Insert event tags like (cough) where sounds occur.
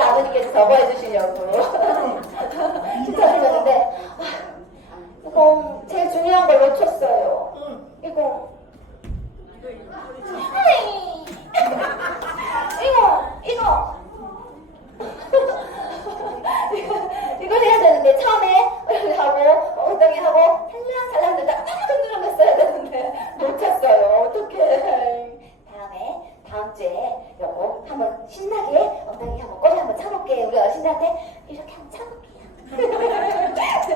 우리 아버님께서 적어해 주시려고 신청드렸는데 아, 이거 제일 중요한 걸 놓쳤어요. 이거 이거 (laughs) 이거 이걸 해야 되는데 처음에 이렇게 하고 엉덩이 하고 살랑살랑 되다 둥그랑 했어야 되는데 놓쳤어요. 어떡해. 다음에 다음 주에 요거 한번 신나게 엉덩이 하고 꼭 한번 참을게. 우리 어신들한테 이렇게 한번 참을게. (laughs)